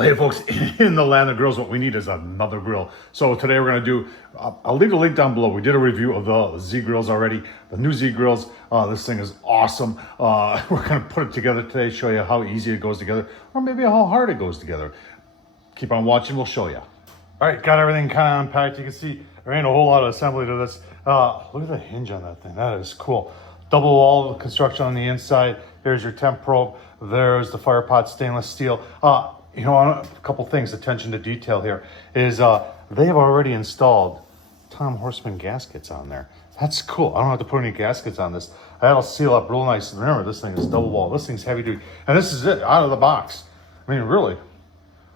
Well, hey folks, in the land of grills, what we need is another grill. So today we're gonna do, I'll leave the link down below. We did a review of the Z grills already, the new Z grills. This thing is awesome. We're gonna put it together today, show you how easy it goes together, or maybe how hard it goes together. Keep on watching, we'll show you. All right, got everything kind of unpacked. You can see there ain't a whole lot of assembly to this. Look at the hinge on that thing, that is cool. Double wall construction on the inside. There's your temp probe. There's the fire pot stainless steel. You know, a couple things, attention to detail here, is they have already installed Tom Horsman gaskets on there. That's cool. I don't have to put any gaskets on this. That'll seal up real nice. Remember, this thing is double wall. This thing's heavy duty. And this is it, out of the box. I mean, really,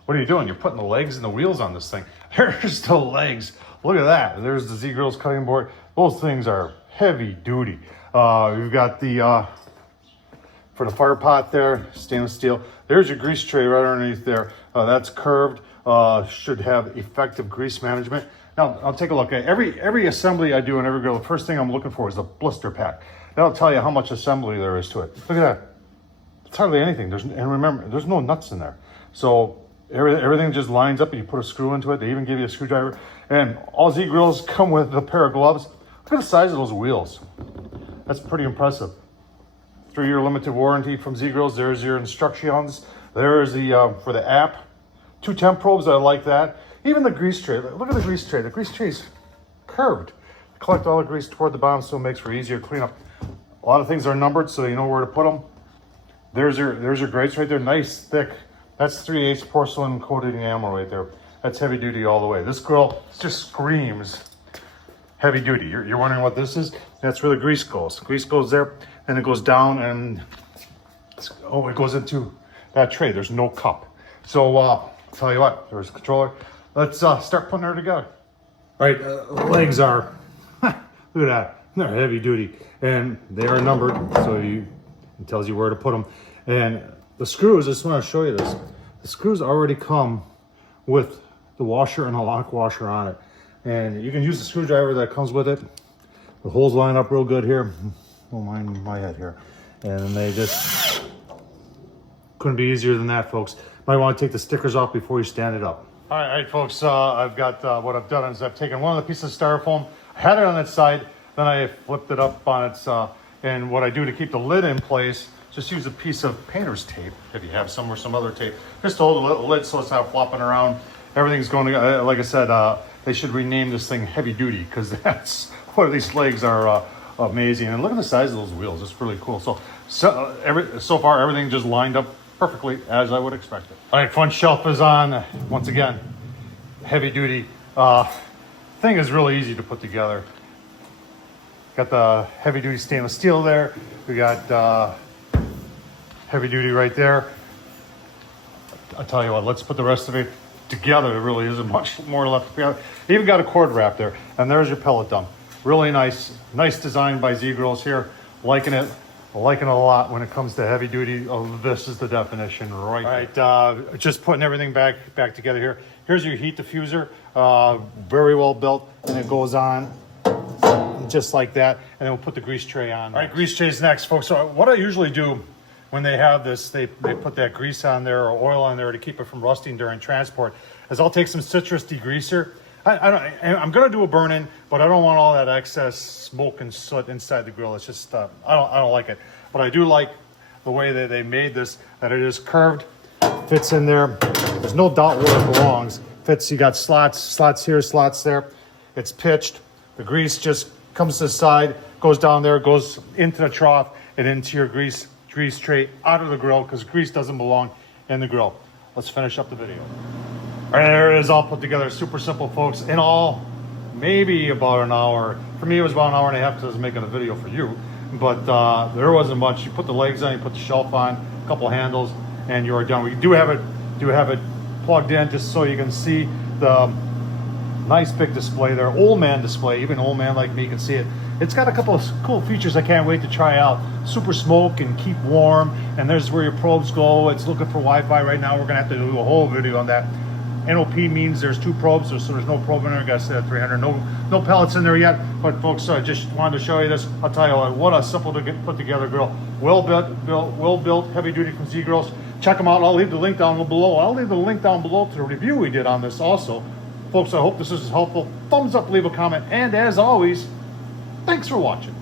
what are you doing? You're putting the legs and the wheels on this thing. There's the legs. Look at that. There's the Z Grills cutting board. Those things are heavy duty. We've got the, for the fire pot there, stainless steel. There's your grease tray right underneath there. That's curved, should have effective grease management. Now, I'll take a look at every assembly I do in every grill. The first thing I'm looking for is the blister pack. That'll tell you how much assembly there is to it. Look at that. It's hardly anything. And remember, there's no nuts in there. So everything just lines up and you put a screw into it. They even give you a screwdriver. And all Z grills come with a pair of gloves. Look at the size of those wheels. That's pretty impressive. 3-year limited warranty from Z Grills. There's your instructions. There's the for the app. 2 temp probes. I like that. Even the grease tray. Look at the grease tray. The grease tray's curved. Collect all the grease toward the bottom, so it makes for easier cleanup. A lot of things are numbered, so you know where to put them. There's your grates right there. Nice thick. That's 3/8 porcelain coated enamel right there. That's heavy duty all the way. This grill just screams heavy duty. You're wondering what this is? That's where the grease goes. Grease goes there, and it goes down, and it goes into that tray. There's no cup. So I'll tell you what, there's a controller. Let's start putting her together. All right, legs are, look at that. They're heavy duty, and they are numbered, so it tells you where to put them. And the screws, I just want to show you this. The screws already come with the washer and a lock washer on it. And you can use the screwdriver that comes with it. The holes line up real good here. Don't mind my head here. And they just couldn't be easier than that, folks. Might want to take the stickers off before you stand it up. All right, folks, I've got, what I've done is I've taken one of the pieces of styrofoam, I had it on its side, then I flipped it up on its, and what I do to keep the lid in place, just use a piece of painter's tape, if you have some or some other tape, just to hold the lid so it's not flopping around. Everything's going to, like I said, they should rename this thing heavy duty, because that's what these legs are amazing. And look at the size of those wheels, it's really cool. So far everything just lined up perfectly as I would expect it. All right, front shelf is on. Once again, heavy duty. Thing is really easy to put together. Got the heavy duty stainless steel there. We got heavy duty right there. I'll tell you what, let's put the rest of it together. There really isn't much more left together. Even got a cord wrap there, and there's your pellet dump. Really nice design by Z Grills here. Liking it a lot when it comes to heavy duty. Oh, this is the definition right there. All right, just putting everything back together here. Here's your heat diffuser, very well built, and it goes on just like that. And then we'll put the grease tray on. All right, grease tray's next, folks. So what I usually do when they have this, they put that grease on there or oil on there to keep it from rusting during transport, is I'll take some citrus degreaser. I'm gonna do a burn-in, but I don't want all that excess smoke and soot inside the grill. It's just, I don't like it. But I do like the way that they made this, that it is curved, fits in there. There's no doubt where it belongs. Fits, you got slots here, slots there. It's pitched. The grease just comes to the side, goes down there, goes into the trough, and into your grease tray out of the grill, because grease doesn't belong in the grill. Let's finish up the video. All right, there it is, all put together. Super simple, folks. In all, maybe about an hour. For me, it was about an hour and a half because I was making a video for you. But there wasn't much. You put the legs on, you put the shelf on, a couple handles, and you're done. We do have it plugged in just so you can see the nice big display there. Old man display, even old man like me can see it. It's got a couple of cool features I can't wait to try out. Super smoke and keep warm, and there's where your probes go. It's looking for Wi-Fi right now. We're gonna have to do a whole video on that. NOP means there's 2 probes, so there's no probe in there. I gotta say at 300, no pellets in there yet. But folks, I just wanted to show you this. I'll tell you what a simple to put together grill. Well built, heavy duty from Z Grills. check them out. I'll leave the link down below. I'll leave the link down below to the review we did on this also. Folks, I hope this is helpful. Thumbs up, leave a comment, and as always, thanks for watching.